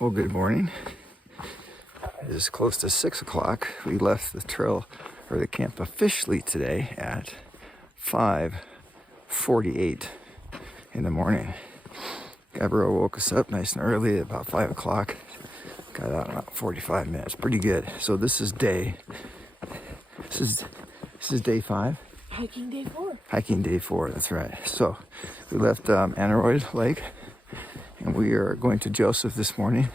Well, good morning. It is close to 6 o'clock. We left the trail or the camp officially today at 5:48 in the morning. Gabrielle woke us up nice and early at about 5 o'clock. Got out in about 45 minutes. Pretty good. So this is day 5. Hiking day 4. Hiking day 4, that's right. So we left Aneroid Lake, and we are going to Joseph this morning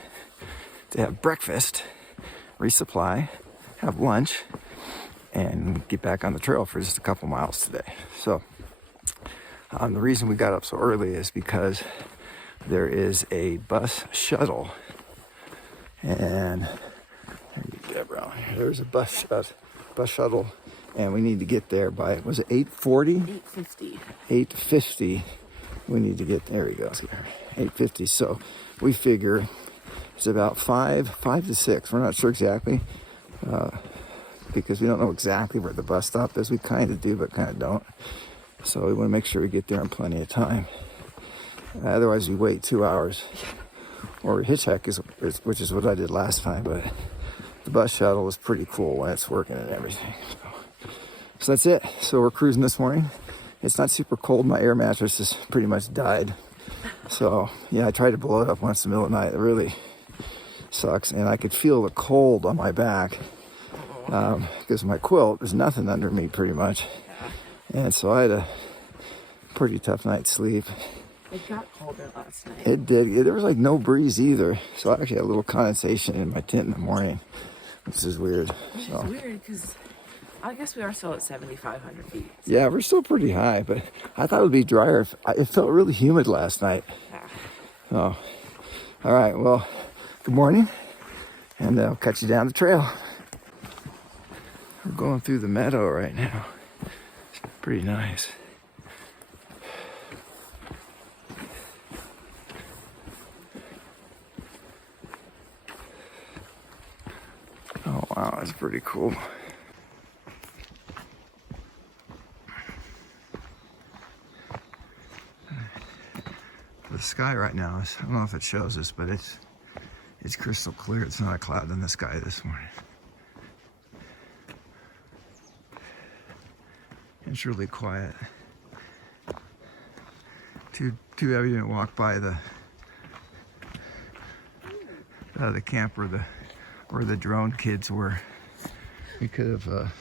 to have breakfast, resupply, have lunch, and get back on the trail for just a couple miles today. So the reason we got up so early is because there is a bus shuttle, and there's a bus shuttle, and we need to get there by, was it 8:40? 8:50. 8:50. We need to get there. He goes. 8:50. So we figure it's about 5 to 6. We're not sure exactly because we don't know exactly where the bus stop is. We kind of do, but kind of don't. So we want to make sure we get there in plenty of time. Otherwise, we wait 2 hours or hitchhike, which is what I did last time. But the bus shuttle was pretty cool when it's working and everything. So that's it. So we're cruising this morning. It's not super cold. My air mattress has pretty much died. So yeah, I tried to blow it up once in the middle of the night. It really sucks. And I could feel the cold on my back because my quilt, there's nothing under me pretty much. And so I had a pretty tough night's sleep. It got colder last night. It did. There was like no breeze either. So I actually had a little condensation in my tent in the morning, which is weird. It's weird because I guess we are still at 7,500 feet. So. Yeah, we're still pretty high, but I thought it would be drier. It felt really humid last night. Yeah. Oh, all right. Well, good morning, and I'll catch you down the trail. We're going through the meadow right now. It's pretty nice. Oh, wow, that's pretty cool. The sky right now is, I don't know if it shows us, but it's crystal clear. It's not a cloud in the sky this morning. It's really quiet. Too heavy to walk by the camp where the drone kids were. We could have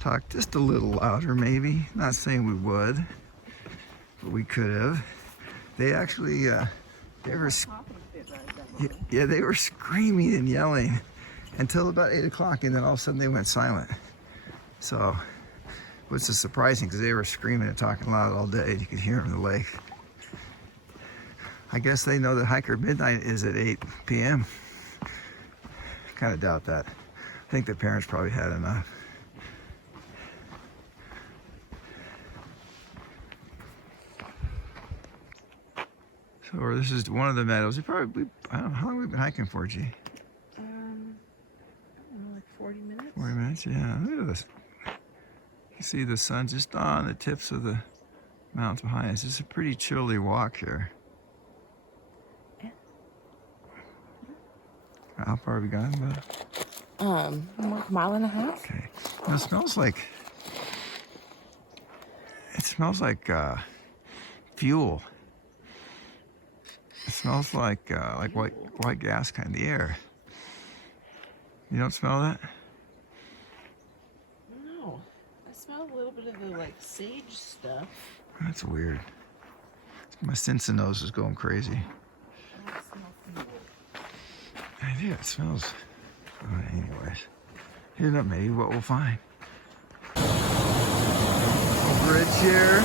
talked just a little louder, maybe. Not saying we would, but we could have. They actually, they were screaming and yelling until about 8 o'clock, and then all of a sudden they went silent. So, which is surprising because they were screaming and talking loud all day. You could hear them in the lake. I guess they know that hiker midnight is at 8 p.m. Kind of doubt that. I think the parents probably had enough. So this is one of the meadows. I don't know, how long have we been hiking for, G? I don't know, like 40 minutes? 40 minutes, yeah. Look at this. You see the sun just on the tips of the mountains behind us. It's a pretty chilly walk here. Yeah. How far have we gone? Like a mile and a half. Okay. And it smells like fuel. It smells like white gas kind of the air. You don't smell that? No. I smell a little bit of the like sage stuff. That's weird. My Stinson nose is going crazy. Yeah, it smells. Anyways, here's not maybe what we'll find. Bridge here.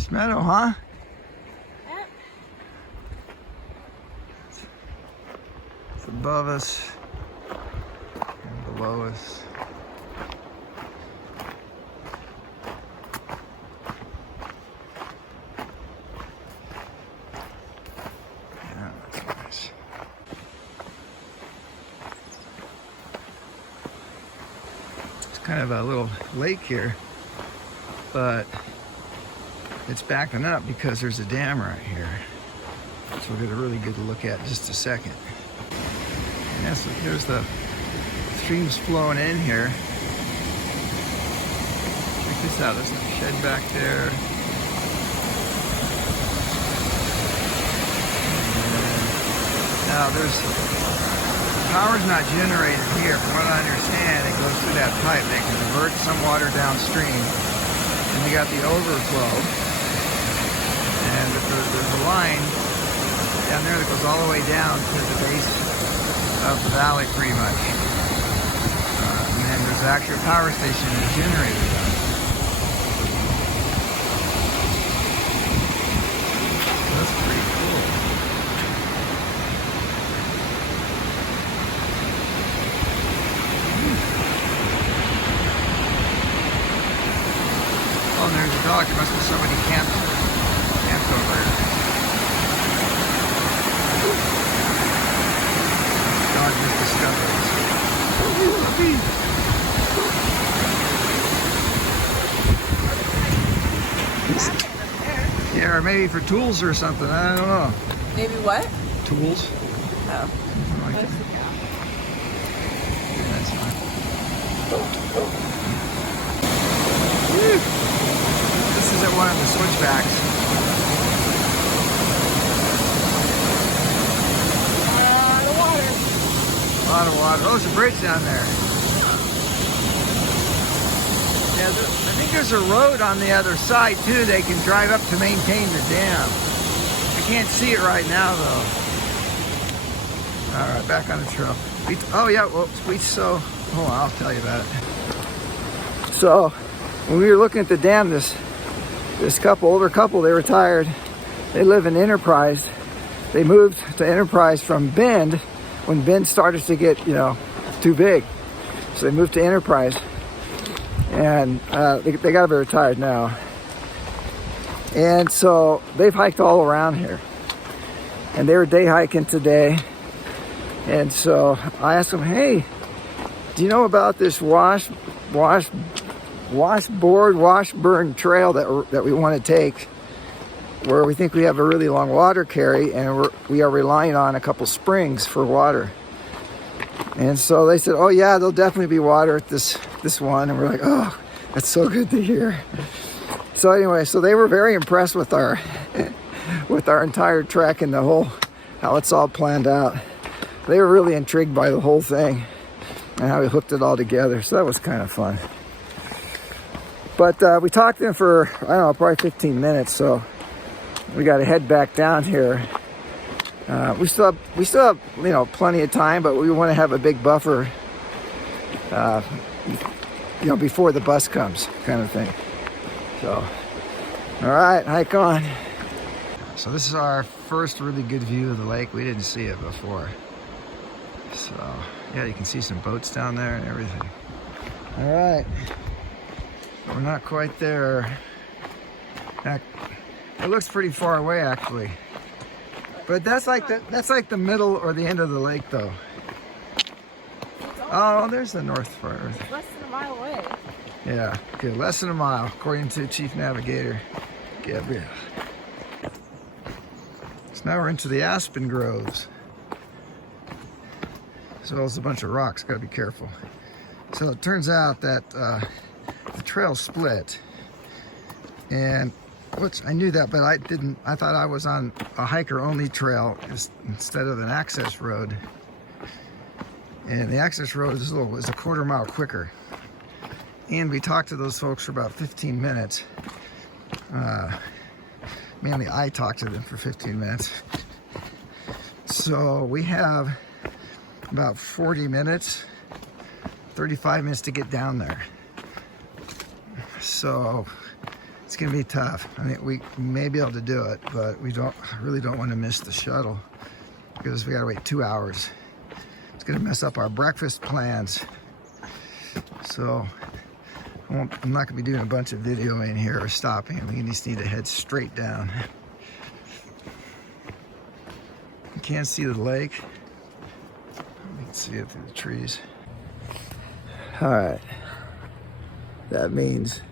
Nice meadow, huh? Yep. It's above us and below us. Yeah, that's nice. It's kind of a little lake here, but it's backing up because there's a dam right here. So we'll get a really good look at in just a second. Yeah, so here's the streams flowing in here. Check this out, there's a shed back there. Now power's not generated here. From what I understand, it goes through that pipe. They can divert some water downstream. And you got the overflow. And there's a line down there that goes all the way down to the base of the valley pretty much. And then there's actually a power station that's generated that. So that's pretty cool. Oh, and there's a dog. There must be somebody camped over here. Dog just discovered us. Oh, puppy. Yeah, or maybe for tools or something. I don't know. Maybe what? Tools. Oh. Like that. Yeah, that's fine. This is at one of the switchbacks. A lot of water. Oh, there's a bridge down there. Yeah, I think there's a road on the other side too. They can drive up to maintain the dam. I can't see it right now though. All right, back on the trail. Oh yeah, well, hold on, I'll tell you about it. So, when we were looking at the dam, this older couple, they retired. They live in Enterprise. They moved to Enterprise from Bend when Bend started to get, too big. So they moved to Enterprise. And they got to be retired now. And so they've hiked all around here. And they were day hiking today. And so I asked them, hey, do you know about this washburn trail that we want to take, where we think we have a really long water carry, and we are relying on a couple springs for water. And so they said, oh yeah, there'll definitely be water at this one. And we're like, oh, that's so good to hear. So anyway, so they were very impressed with our entire trek and how it's all planned out. They were really intrigued by the whole thing and how we hooked it all together. So that was kind of fun. But we talked to them for, I don't know, probably 15 minutes. So we got to head back down here. We still have, plenty of time, but we want to have a big buffer, before the bus comes, kind of thing. So, all right, hike on. So this is our first really good view of the lake. We didn't see it before. So, yeah, you can see some boats down there and everything. All right, we're not quite there. It looks pretty far away, actually. But that's like the middle or the end of the lake, though. Oh, there's the north part. It's less than a mile away. Yeah, good. Less than a mile, according to Chief Navigator Gabriel. So now we're into the aspen groves. As well as a bunch of rocks. Got to be careful. So it turns out that the trail split, and I knew that, but I didn't. I thought I was on a hiker-only trail instead of an access road. And the access road is a quarter mile quicker. And we talked to those folks for about 15 minutes. Mainly I talked to them for 15 minutes. So we have about 40 minutes, 35 minutes to get down there. So It's gonna be tough. I mean, we may be able to do it, but we really don't want to miss the shuttle because we gotta wait 2 hours. It's gonna mess up our breakfast plans. So I'm not gonna be doing a bunch of videoing here or stopping. We just need to head straight down. You can't see the lake. You can see it through the trees. All right. That means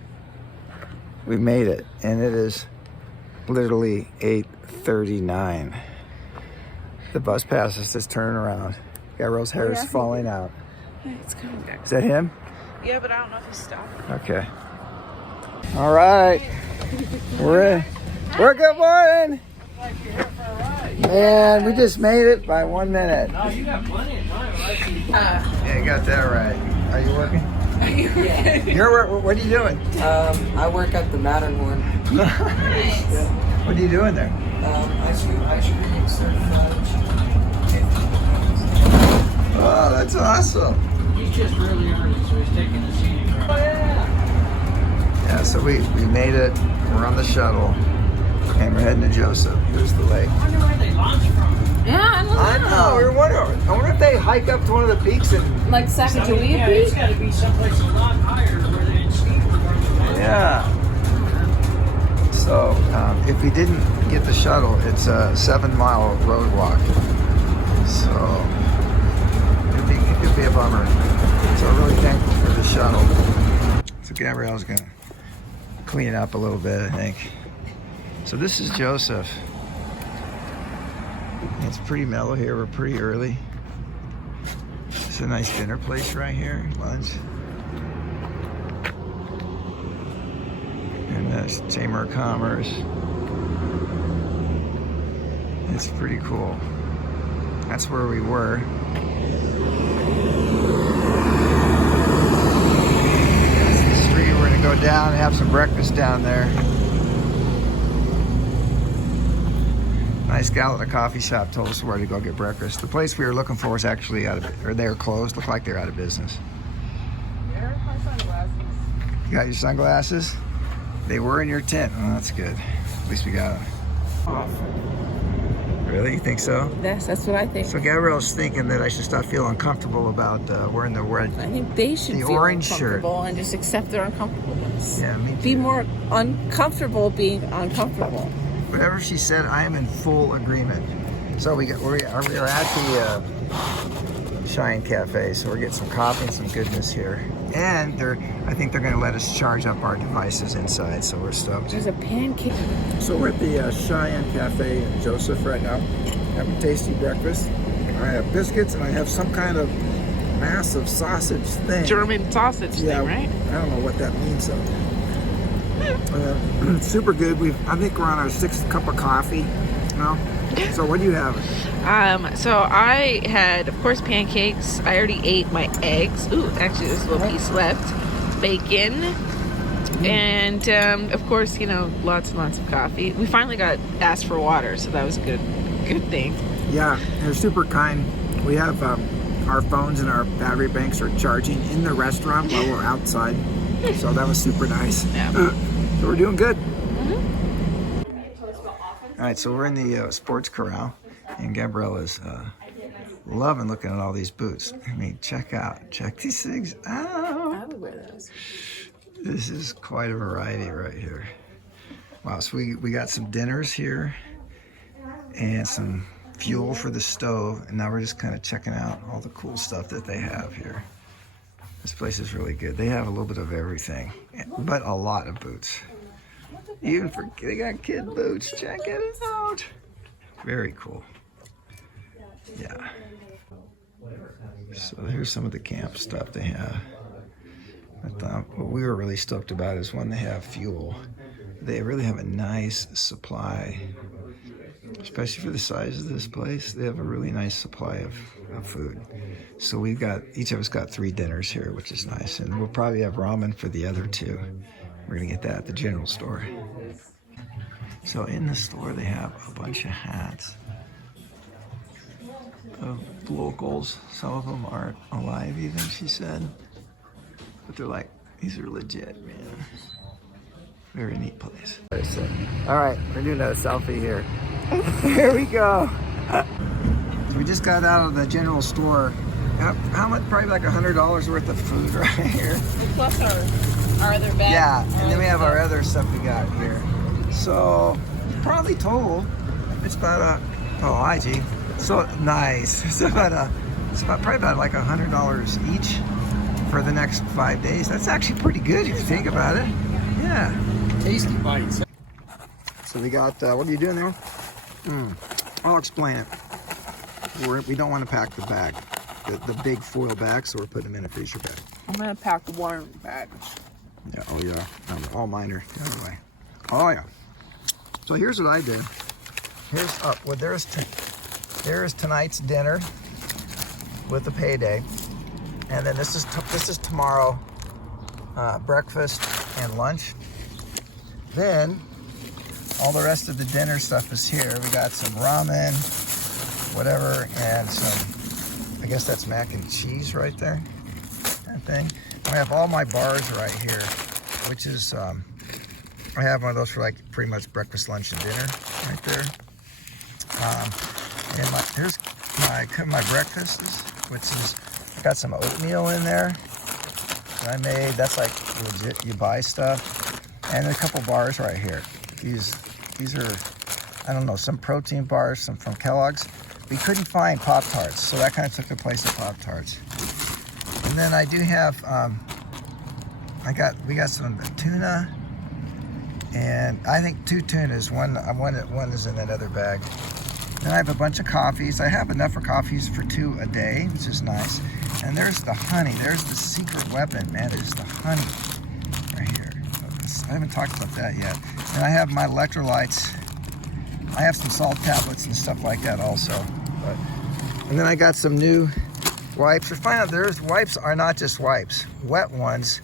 we made it, and it is literally 8:39. The bus passes this turnaround. Gabriel's hair is falling out. It's coming back. Is that him? Yeah, but I don't know if he's stopping. Okay. All right. We're in. We're good morning. Man, we just made it by 1 minute. No, you got plenty of time. Yeah, you got that right. Are you working? What are you doing? I work at the Matterhorn. Nice. What are you doing there? I should certified. Oh, that's awesome. He's just really early, so he's taking the seat. Oh, yeah. Yeah, so we made it. We're on the shuttle, and we're heading to Joseph. Here's the lake. I wonder where they launch from. Yeah, I don't know. I know. We were wondering. I wonder if they hike up to one of the peaks and. Like Sacagawea Yeah, it's got to be someplace a lot higher where they didn't see. Yeah. So if we didn't get the shuttle, it's a 7-mile road walk. So it could be a bummer. So we're really thankful for the shuttle. So Gabrielle's gonna clean it up a little bit, I think. So this is Joseph. It's pretty mellow here. We're pretty early. It's a nice dinner place right here. Lunch. And that's Chamber of Commerce. It's pretty cool. That's where we were. That's the street. We're gonna go down and have some breakfast down there. Nice gal at a coffee shop told us where to go get breakfast. The place we were looking for was actually they're closed. Looked like they're out of business. There's my sunglasses. You got your sunglasses? They were in your tent. Oh, that's good. At least we got them. Really? You think so? Yes, that's what I think. So Gabrielle's thinking that I should stop feeling uncomfortable about wearing the red. I think they should The feel orange shirt. uncomfortable and just accept their uncomfortableness. Yeah, me too. Be more uncomfortable being uncomfortable. Whatever she said, I am in full agreement. So we're at the Cheyenne Cafe, so we're getting some coffee and some goodness here. And I think they're going to let us charge up our devices inside, so we're stoked. There's a pancake. So we're at the Cheyenne Cafe in Joseph right now, having a tasty breakfast. I have biscuits and I have some kind of massive sausage thing. German sausage thing, right? I don't know what that means though. Super good. I think we're on our 6th cup of coffee. No? So what do you have? So I had, of course, pancakes. I already ate my eggs. Ooh, actually, there's a little piece left. Bacon. And, of course, lots and lots of coffee. We finally got asked for water, so that was a good thing. Yeah, they're super kind. We have our phones and our battery banks are charging in the restaurant while we're outside. So that was super nice. Yeah. So we're doing good. All right, so we're in the sports corral, and Gabrielle is loving looking at all these boots. I mean, check these things out. I would wear those. This is quite a variety right here. Wow, so we got some dinners here and some fuel for the stove, and now we're just kind of checking out all the cool stuff that they have here. This place is really good. They have a little bit of everything, but a lot of boots. Even they got kid boots. Check it out. Very cool. Yeah. So here's some of the camp stuff they have. I thought what we were really stoked about is when they have fuel. They really have a nice supply, especially for the size of this place. They have a really nice supply of food. So each of us got 3 dinners here, which is nice. And we'll probably have ramen for the other 2. We're gonna get that at the general store. So in the store they have a bunch of hats of locals. Some of them aren't alive even, she said. But they're like, these are legit, man. Very neat place. All right, we're doing a selfie here. Here we go. So we just got out of the general store. How much? Probably like $100 worth of food right here. Plus our other bag. Yeah, and then we have our other stuff we got here. So probably total, it's about hi G. So nice. It's probably about like $100 each for the next 5 days. That's actually pretty good if you think about it. Yeah. Tasty bites. So we got, what are you doing there? I'll explain it. We don't want to pack the bag, the big foil bag, so we're putting them in a freezer bag. I'm gonna pack one bag. Yeah, oh yeah, all mine are the other way. Oh yeah. So here's what I did. Here's, well there's tonight's dinner with the payday. And then this is tomorrow, breakfast and lunch. Then all the rest of the dinner stuff is here. We got some ramen, whatever, and some, I guess that's mac and cheese right there, that thing. I have all my bars right here, which is, I have one of those for like pretty much breakfast, lunch, and dinner right there. And here's my breakfast, which is, I got some oatmeal in there that I made. That's like legit, you buy stuff. And a couple bars right here. These are, I don't know, some protein bars, some from Kellogg's. We couldn't find Pop-Tarts, so that kind of took the place of Pop-Tarts. And then I do have, we got some tuna, and I think 2 tunas. One is in that other bag. Then I have a bunch of coffees. I have enough for coffees for 2 a day, which is nice. And there's the honey. There's the secret weapon, man. There's the honey right here. I haven't talked about that yet. And I have my electrolytes. I have some salt tablets and stuff like that also. And then I got some new wipes. We find out there's wipes are not just wipes. Wet ones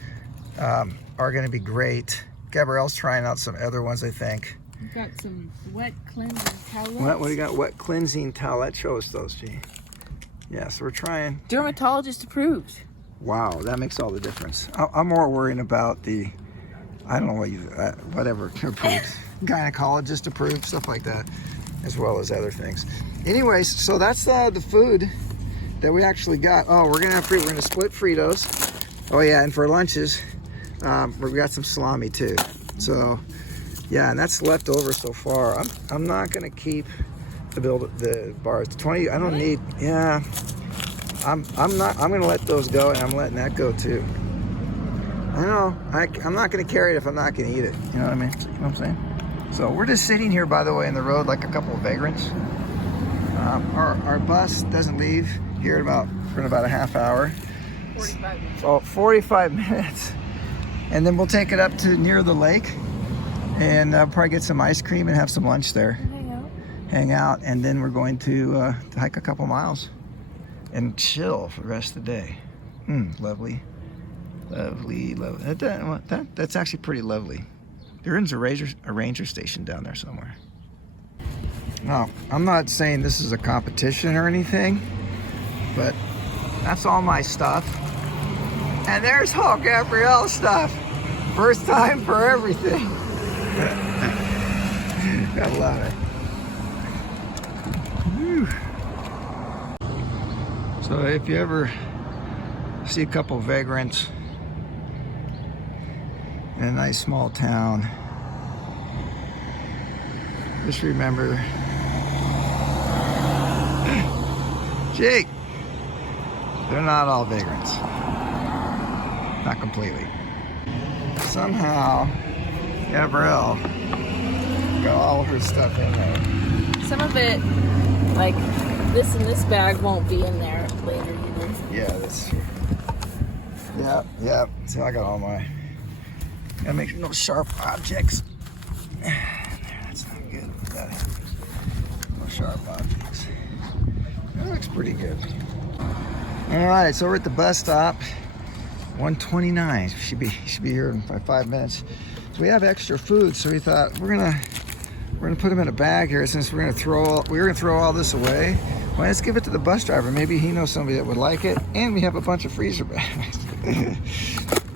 are going to be great. Gabrielle's trying out some other ones, I think. We've got some wet cleansing towels. What do you got? Wet cleansing towel. Show us those, G. Yeah, so we're trying. Dermatologist approved. Wow, that makes all the difference. I'm more worrying about the, I don't know what whatever approved, gynecologist approved, stuff like that, as well as other things. Anyways, so that's the food that we actually got. Oh, we're gonna split Fritos. Oh yeah, and for lunches, we got some salami too. So yeah, and that's left over so far. I'm not gonna keep the bars. 20. I don't need. Yeah, I'm gonna let those go, and I'm letting that go too. I know. I'm not gonna carry it if I'm not gonna eat it. You know what I mean? You know what I'm saying? So we're just sitting here, by the way, in the road like a couple of vagrants. Our bus doesn't leave here for about a half hour. 45 minutes. Oh, 45 minutes. And then we'll take it up to near the lake and probably get some ice cream and have some lunch there. Hang out, and then we're going to hike a couple miles and chill for the rest of the day. Lovely. Lovely, lovely. That's actually pretty lovely. There is a ranger station down there somewhere. No, I'm not saying this is a competition or anything, but that's all my stuff. And there's Gabrielle's stuff. First time for everything. Gotta love it. Whew. So if you ever see a couple vagrants in a nice small town, just remember, Jake, they're not all vagrants. Not completely. Somehow, Gabrielle got all her stuff in there. Some of it, like this in this bag, won't be in there later either. Yeah, that's true. Yeah. See, I got all my. Gotta make no sharp objects. That's not good. That happens. No sharp objects. That looks pretty good. All right, so we're at the bus stop. 1:29. Should be here in 5 minutes. So we have extra food, so we thought we're gonna put them in a bag here since we're gonna throw all this away. Well, let's give it to the bus driver. Maybe he knows somebody that would like it, and we have a bunch of freezer bags.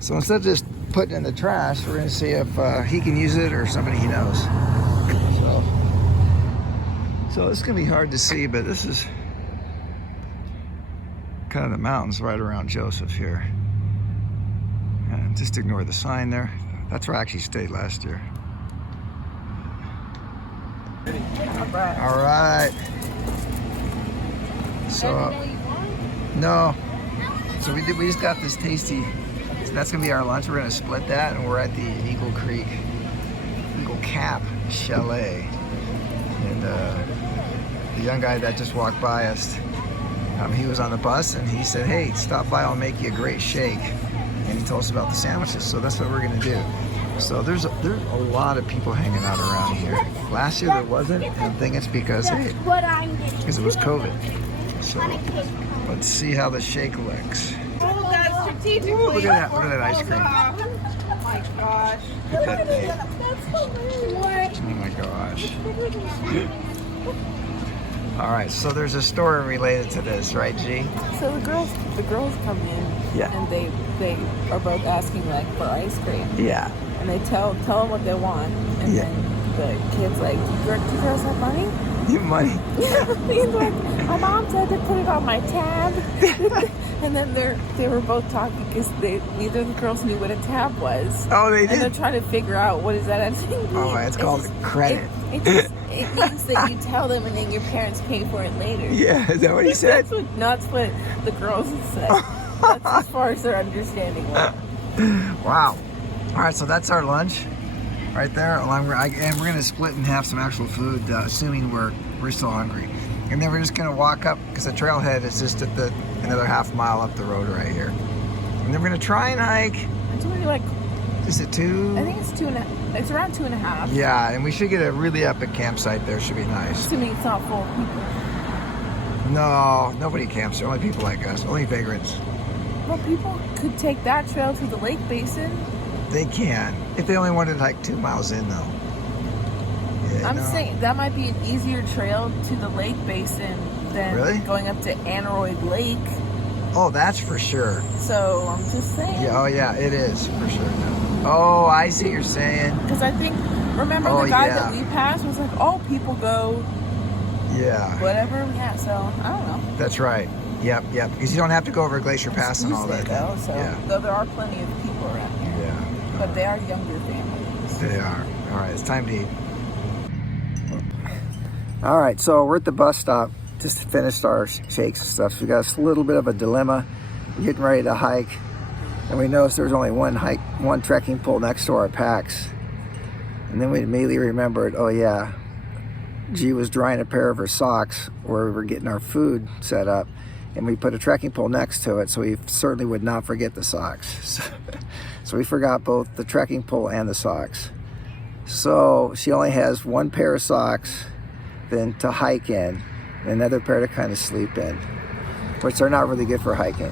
So instead of just putting in the trash. We're gonna see if he can use it or somebody he knows. So it's gonna be hard to see, but this is kind of the mountains right around Joseph here. And just ignore the sign there. That's where I actually stayed last year. All right. So, no. So we just got this tasty. So that's gonna be our lunch. We're gonna split that, and we're at the Eagle Cap Chalet. And the young guy that just walked by us, he was on the bus, and he said, "Hey, stop by. I'll make you a great shake." And he told us about the sandwiches. So that's what we're gonna do. So there's a lot of people hanging out around here. Last year there wasn't, and I think it's because it was COVID. So let's see how the shake looks. Oh, that's strategically. Ooh, look at that ice cream. Oh my gosh. Look at that thing. Oh my gosh. All right, so there's a story related to this, right, G? So the girls come in, Yeah. and they are both asking like for ice cream, Yeah. and they tell them what they want, and Yeah. then the kid's like, "Do you girls have money?" You money. He's like, "My mom said to put it on my tab." And then they were both talking because neither of the girls knew what a tab was. Oh, they And they're did. trying to figure out what is that actually mean. Oh, it's called credit. It means that you tell them and then your parents pay for it later. Yeah, is that what he said? That's what the girls said. That's as far as their understanding went. Wow. All right, so that's our lunch right there. And we're gonna split and have some actual food, assuming we're still hungry. And then we're just gonna walk up because the trailhead is just at another half mile up the road right here. And then we're gonna try and hike. It's only like, Is it 2? I think it's 2.5. It's around 2.5. Yeah, and we should get a really epic campsite there. Should be nice. Assuming it's not full of people. No, nobody camps there. Only people like us. Only vagrants. Well, people could take that trail to the lake basin. They can. If they only wanted like 2 miles in, though. Yeah, I'm no. saying that might be an easier trail to the lake basin than Really? going up to Aneroid Lake. Oh, that's for sure. So I'm just saying. Yeah, oh yeah, it is for sure. Oh, I see what you're saying. Because I think, remember Oh, the guy yeah. that we passed was like, "Oh, people go Yeah, whatever." Yeah, so I don't know. that's right. Yep. Because you don't have to go over Glacier Pass and all that. Tuesday, though, so Yeah. though there are plenty of people around here, Yeah, but they are younger families. they are. All right, it's time to eat. All right, so we're at the bus stop. Just finished our shakes and stuff. So we got a little bit of a dilemma. We're getting ready to hike, and we noticed there's only one trekking pole next to our packs. And then we immediately remembered, oh yeah, G was drying a pair of her socks where we were getting our food set up, and we put a trekking pole next to it, so we certainly would not forget the socks. So we forgot both the trekking pole and the socks. So she only has one pair of socks then to hike in, and another pair to kind of sleep in, which are not really good for hiking.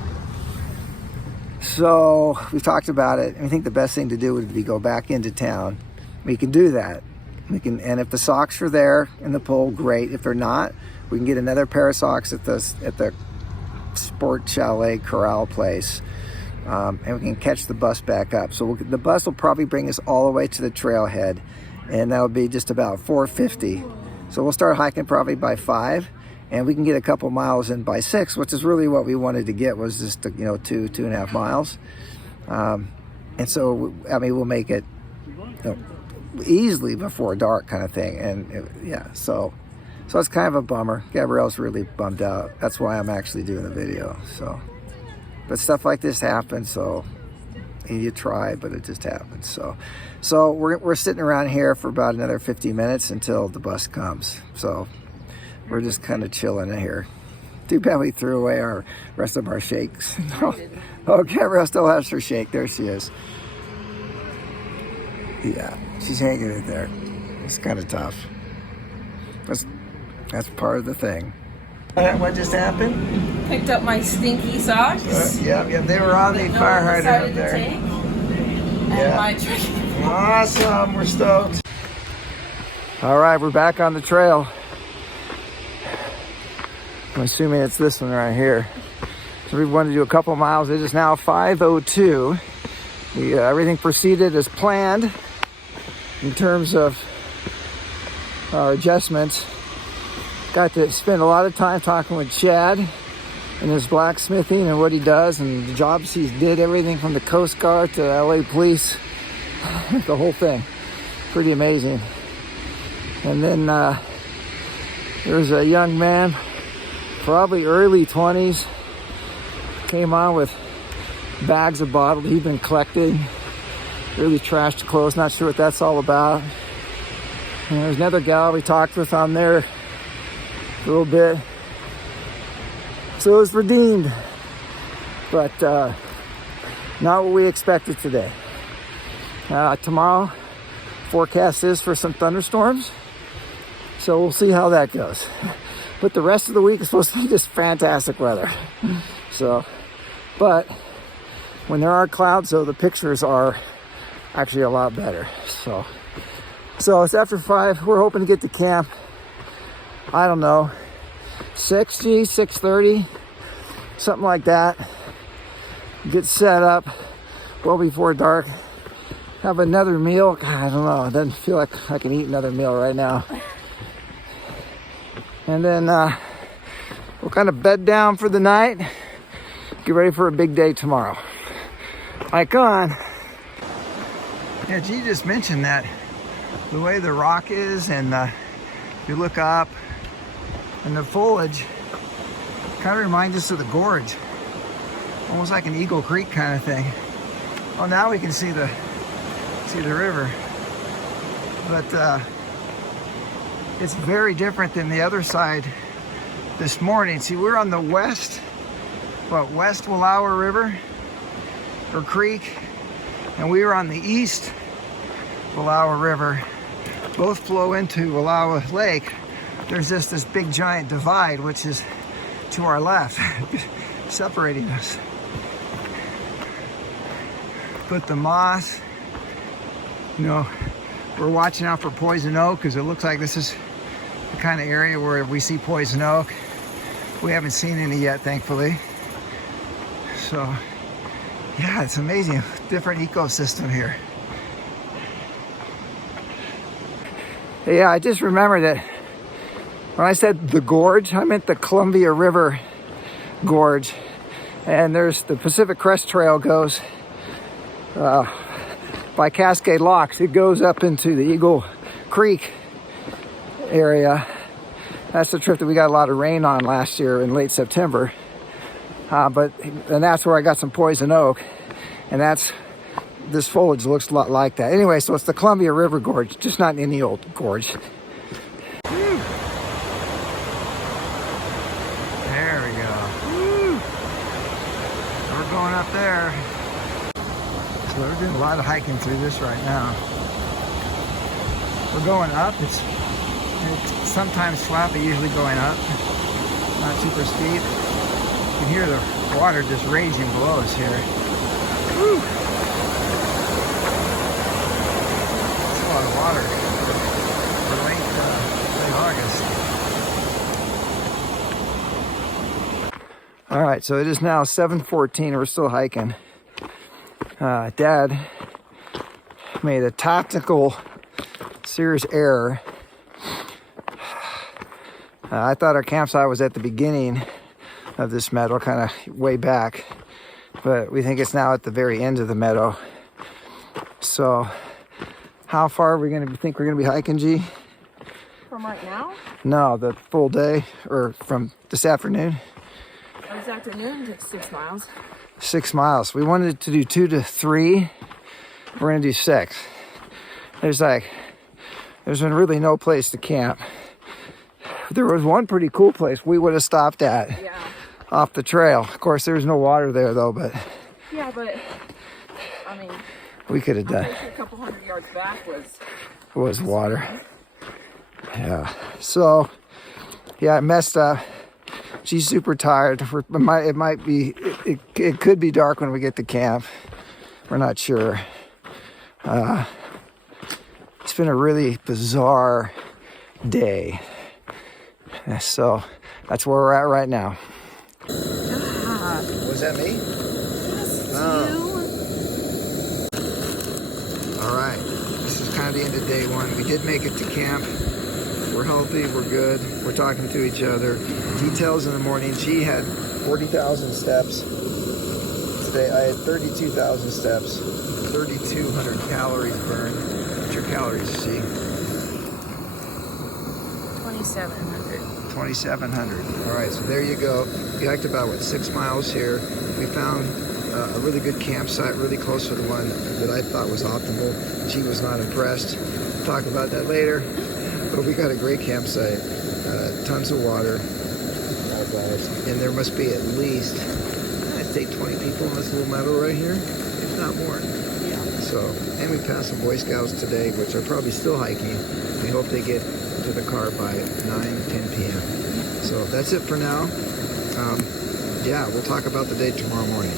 So we talked about it, and we think the best thing to do would be go back into town. We can do that. And if the socks are there in the pole, great. If they're not, we can get another pair of socks at the Sport Chalet Corral place, and we can catch the bus back up. So the bus will probably bring us all the way to the trailhead, and that'll be just about 4:50. So we'll start hiking probably by 5, and we can get a couple miles in by 6, which is really what we wanted to get, was just 2.5 miles. And so I mean, we'll make it easily before dark, kind of thing. And so it's kind of a bummer. Gabrielle's really bummed out. That's why I'm actually doing the video. So, but stuff like this happens. So you try, but it just happens. So we're sitting around here for about another 50 minutes until the bus comes. So we're just kind of chilling in here. Too bad we threw away our rest of our shakes. Oh, Gabrielle still has her shake. There she is. Yeah, she's hanging in there. It's kind of tough. That's part of the thing. What just happened? Picked up my stinky socks. Yeah, they were on the fire hydrant up there. And Yeah. my trekking. Awesome, we're stoked. All right, we're back on the trail. I'm assuming it's this one right here. So we wanted to do a couple miles. It is now 5:02, Everything proceeded as planned in terms of our adjustments. Got to spend a lot of time talking with Chad and his blacksmithing and what he does and the jobs he did, everything from the Coast Guard to LA Police, the whole thing. Pretty amazing. And then there's a young man, probably early 20s, came on with bags of bottles he'd been collecting, really trashed clothes, not sure what that's all about. And there's another gal we talked with on there a little bit. So it was redeemed, but not what we expected today. Tomorrow, forecast is for some thunderstorms, so we'll see how that goes. But the rest of the week is supposed to be just fantastic weather. So, but when there are clouds, though, the pictures are actually a lot better. So it's after 5. We're hoping to get to camp, I don't know, 6:30, something like that. Get set up well before dark. Have another meal. God, I don't know. It doesn't feel like I can eat another meal right now. And then we'll kind of bed down for the night. Get ready for a big day tomorrow. Icon. Yeah, G just mentioned that the way the rock is, and you look up, and the foliage kind of reminds us of the gorge, almost like an Eagle Creek kind of thing. Well, now we can see the river, but it's very different than the other side this morning. See, we're on the west Wallowa River or creek, and we were on the east Wallowa River. Both flow into Wallowa Lake. There's just this big giant divide, which is to our left, separating us. But the moss, we're watching out for poison oak, because it looks like this is the kind of area where we see poison oak. We haven't seen any yet, thankfully. So, yeah, it's amazing. Different ecosystem here. Yeah, I just remembered that when I said the gorge, I meant the Columbia River Gorge. And there's the Pacific Crest Trail goes by Cascade Locks. It goes up into the Eagle Creek area. That's the trip that we got a lot of rain on last year in late September. And that's where I got some poison oak. And this foliage looks a lot like that. Anyway, so it's the Columbia River Gorge, just not any old gorge. Woo. There we go. Woo. We're going up there. So we're doing a lot of hiking through this right now. We're going up. It's sometimes flat, but usually going up. Not super steep. You can hear the water just raging below us here. Woo. That's a lot of water for late August. All right, so it is now 7:14 and we're still hiking. Dad made a tactical serious error. I thought our campsite was at the beginning of this meadow, kind of way back, but we think it's now at the very end of the meadow. So how far are we think we're going to be hiking, G? From right now? No, the full day, or from this afternoon. This afternoon, it's 6 miles. 6 miles. We wanted to do 2 to 3. We're going to do 6. There's been really no place to camp. There was one pretty cool place we would have stopped at. Yeah. Off the trail. Of course, there's no water there though, but. Yeah, but I mean. We could have done. A couple hundred yards back was water. Yeah. So, yeah, I messed up. She's super tired. It could be dark when we get to camp. We're not sure. It's been a really bizarre day. So that's where we're at right now. Was that me? Yes, kind of the end of day one. We did make it to camp. We're healthy, we're good, we're talking to each other. Details in the morning, she had 40,000 steps. Today I had 32,000 steps, 3,200 calories burned. What's your calories, G? 2,700. 2,700. All right, so there you go. We hiked about, 6 miles here. We found a really good campsite, really close to the one that I thought was optimal. She was not impressed. We'll talk about that later. But we got a great campsite, tons of water, and there must be at least, I'd say 20 people in this little meadow right here, if not more. Yeah. So, and we passed some Boy Scouts today, which are probably still hiking. We hope they get to the car by 9-10 p.m. So that's it for now. Yeah, we'll talk about the day tomorrow morning.